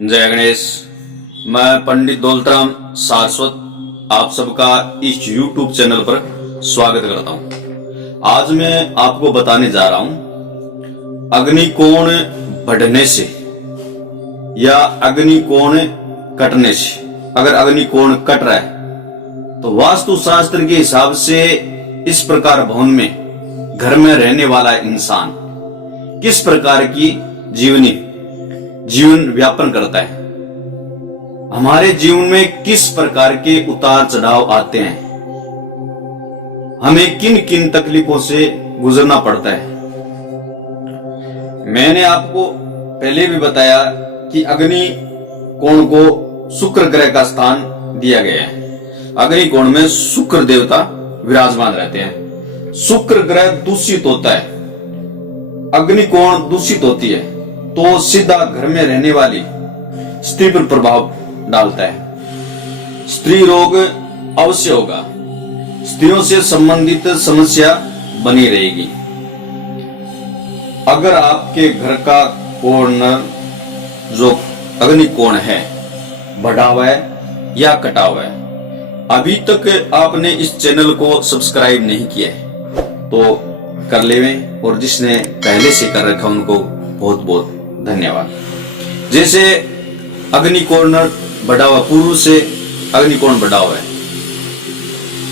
जय गणेश। मैं पंडित दौलतराम सारस्वत आप सबका इस YouTube चैनल पर स्वागत करता हूं। आज मैं आपको बताने जा रहा हूं अग्निकोण बढ़ने से या अग्निकोण कटने से। अगर अग्निकोण कट रहा है तो वास्तु शास्त्र के हिसाब से इस प्रकार भवन में घर में रहने वाला इंसान किस प्रकार की जीवन व्यापन करता है, हमारे जीवन में किस प्रकार के उतार चढ़ाव आते हैं, हमें किन किन तकलीफों से गुजरना पड़ता है। मैंने आपको पहले भी बताया कि अग्नि कोण को शुक्र ग्रह का स्थान दिया गया है। अग्नि कोण में शुक्र देवता विराजमान रहते हैं। शुक्र ग्रह दूषित होता है, अग्नि कोण दूषित होती है तो सीधा घर में रहने वाली स्त्री पर प्रभाव डालता है। स्त्री रोग अवश्य होगा, स्त्रियों से संबंधित समस्या बनी रहेगी। अगर आपके घर का कोण जो अग्नि कोण है बढ़ा हुआ है या कटा हुआ है, अभी तक आपने इस चैनल को सब्सक्राइब नहीं किया है तो कर लेवें, और जिसने पहले से कर रखा उनको बहुत बहुत धन्यवाद। जैसे अग्निकोण बढ़ा हुआ, पूर्व से अग्निकोण बढ़ा हुआ है,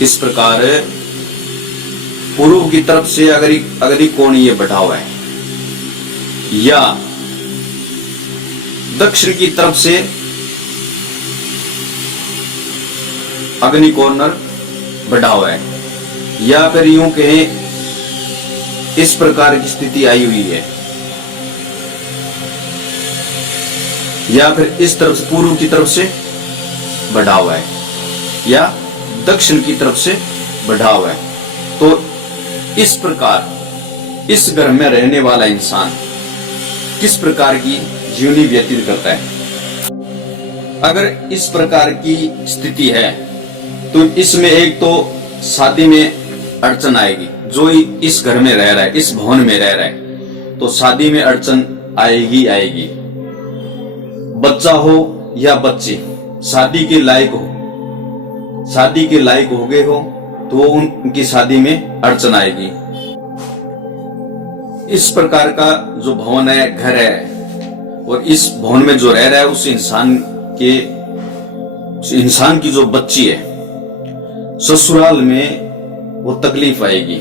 इस प्रकार पूर्व की तरफ से अग्निकोण ये बढ़ा हुआ है या दक्षिण की तरफ से अग्निकोण बढ़ा हुआ है, या फिर यूं कहें इस प्रकार की स्थिति आई हुई है, या फिर इस तरफ से पूर्व की तरफ से बढ़ा हुआ है या दक्षिण की तरफ से बढ़ा हुआ है, तो इस प्रकार इस घर में रहने वाला इंसान किस प्रकार की जीवनी व्यतीत करता है। अगर इस प्रकार की स्थिति है तो इसमें एक तो शादी में अड़चन आएगी। जो इस घर में रह रहा है, इस भवन में रह रहा है, तो शादी में अड़चन आएगी। बच्चा हो या बच्ची शादी के लायक हो गए हो तो उनकी शादी में अड़चन आएगी। इस प्रकार का जो भवन है, घर है, और इस भवन में जो रह रहा है उस इंसान की जो बच्ची है, ससुराल में वो तकलीफ आएगी।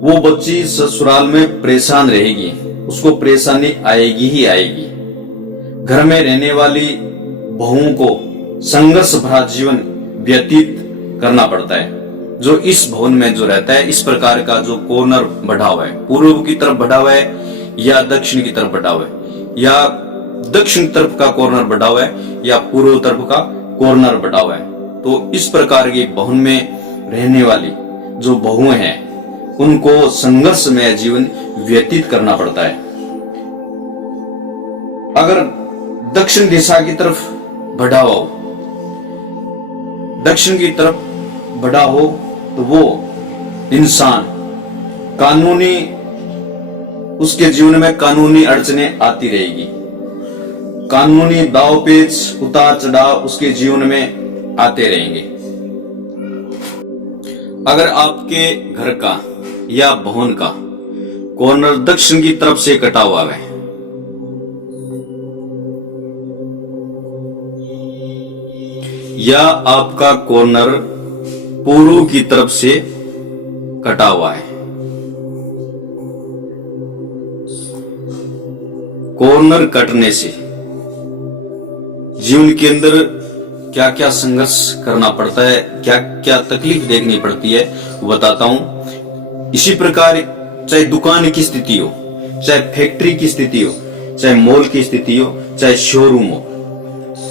वो बच्ची ससुराल में परेशान रहेगी, उसको परेशानी आएगी ही आएगी। घर में रहने वाली बहुओं को संघर्ष भरा जीवन व्यतीत करना पड़ता है। जो इस भवन में जो रहता है, इस प्रकार का जो कोर्नर बढ़ा हुआ है, पूर्व की तरफ बढ़ा हुआ है या दक्षिण की तरफ बढ़ा हुआ है, या दक्षिण तरफ का कॉर्नर बढ़ा हुआ है या पूर्व तरफ का कॉर्नर बढ़ा हुआ है, तो इस प्रकार के भवन में रहने वाली जो बहुएं हैं उनको संघर्ष में जीवन व्यतीत करना पड़ता है। अगर दक्षिण दिशा की तरफ बढ़ा हो, दक्षिण की तरफ बढ़ा हो, तो वो इंसान कानूनी, उसके जीवन में कानूनी अड़चनें आती रहेगी। कानूनी दाव पेच, उतार चढ़ाव उसके जीवन में आते रहेंगे। अगर आपके घर का या भवन का कॉर्नर दक्षिण की तरफ से कटा हुआ है या आपका कॉर्नर पूर्व की तरफ से कटा हुआ है, कॉर्नर कटने से जीवन के अंदर क्या क्या संघर्ष करना पड़ता है, क्या क्या तकलीफ देखनी पड़ती है, वो बताता हूं। इसी प्रकार चाहे दुकान की स्थिति हो, चाहे फैक्ट्री की स्थिति हो, चाहे मॉल की स्थिति हो, चाहे शोरूम हो,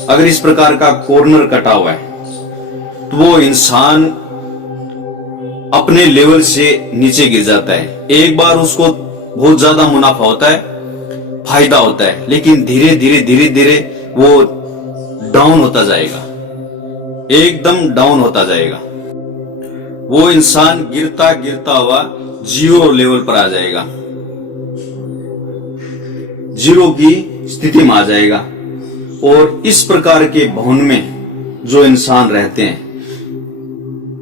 अगर इस प्रकार का कॉर्नर कटा हुआ है तो वो इंसान अपने लेवल से नीचे गिर जाता है। एक बार उसको बहुत ज्यादा मुनाफा होता है, फायदा होता है, लेकिन धीरे धीरे वो डाउन होता जाएगा, एकदम डाउन होता जाएगा। वो इंसान गिरता हुआ जीरो लेवल पर आ जाएगा, जीरो की स्थिति में आ जाएगा। और इस प्रकार के भवन में जो इंसान रहते हैं,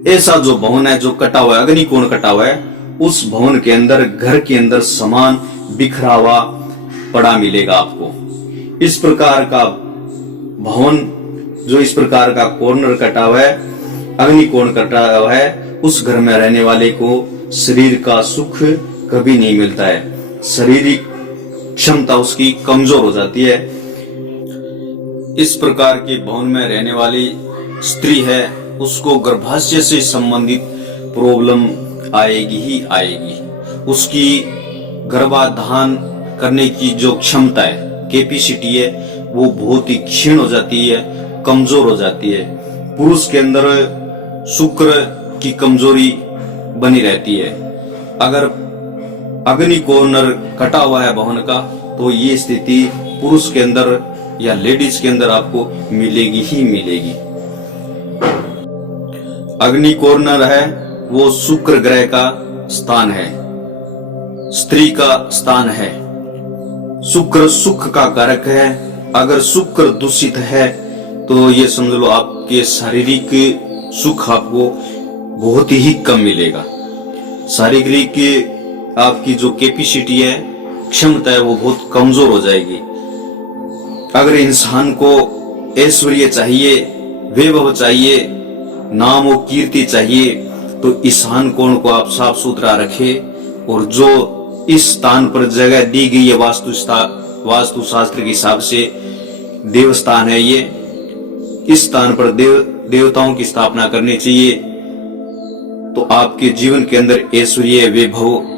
ऐसा जो भवन है जो कटा हुआ है, अग्निकोण कटा हुआ है, उस भवन के अंदर, घर के अंदर सामान बिखरा हुआ पड़ा मिलेगा आपको। इस प्रकार का भवन, जो इस प्रकार का कॉर्नर कटा हुआ है, अग्निकोण कटा हुआ है, उस घर में रहने वाले को शरीर का सुख कभी नहीं मिलता है। शारीरिक क्षमता उसकी कमजोर हो जाती है। इस प्रकार के भवन में रहने वाली स्त्री है, उसको गर्भाशय से संबंधित प्रॉब्लम आएगी ही आएगी। उसकी गर्भाधान करने की जो क्षमता है, कैपेसिटी है, वो बहुत ही क्षीण हो जाती है, कमजोर हो जाती है। पुरुष के अंदर शुक्र की कमजोरी बनी रहती है। अगर अग्निकोण कटा हुआ है भवन का, तो ये स्थिति पुरुष के अंदर या लेडीज के अंदर आपको मिलेगी ही मिलेगी। अग्निकोण है वो शुक्र ग्रह का स्थान है, स्त्री का स्थान है। शुक्र सुख का कारक है। अगर शुक्र दूषित है तो ये समझ लो आपके शारीरिक सुख आपको बहुत ही कम मिलेगा। शारीरिक आपकी जो कैपेसिटी है, क्षमता है, वो बहुत कमजोर हो जाएगी। अगर इंसान को ऐश्वर्य चाहिए, वैभव चाहिए, नाम और कीर्ति चाहिए, तो ईशान कोण को आप साफ सुथरा रखें। और जो इस स्थान पर जगह दी गई है वास्तु शास्त्र के हिसाब से, देवस्थान है ये, इस स्थान पर देवताओं की स्थापना करनी चाहिए। तो आपके जीवन के अंदर ऐश्वर्य, वैभव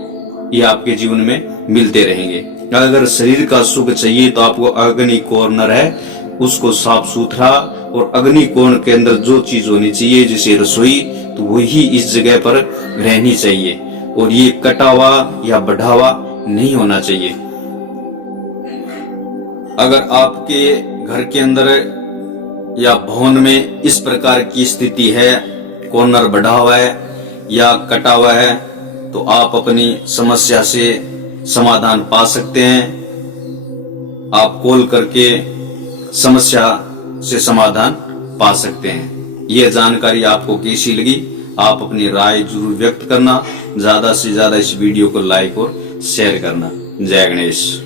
ये आपके जीवन में मिलते रहेंगे। अगर शरीर का सुख चाहिए तो आपको अग्निकोण है, उसको साफ सुथरा, और अग्निकोण के अंदर जो चीज होनी चाहिए, जैसे रसोई, तो वही इस जगह पर रहनी चाहिए। और ये कटा हुआ या बढ़ा हुआ नहीं होना चाहिए। अगर आपके घर के अंदर या भवन में इस प्रकार की स्थिति है, कॉर्नर बढ़ा हुआ है या कटा हुआ है, तो आप अपनी समस्या से समाधान पा सकते हैं। आप कॉल करके समस्या से समाधान पा सकते हैं। यह जानकारी आपको कैसी लगी, आप अपनी राय जरूर व्यक्त करना। ज्यादा से ज्यादा इस वीडियो को लाइक और शेयर करना। जय गणेश।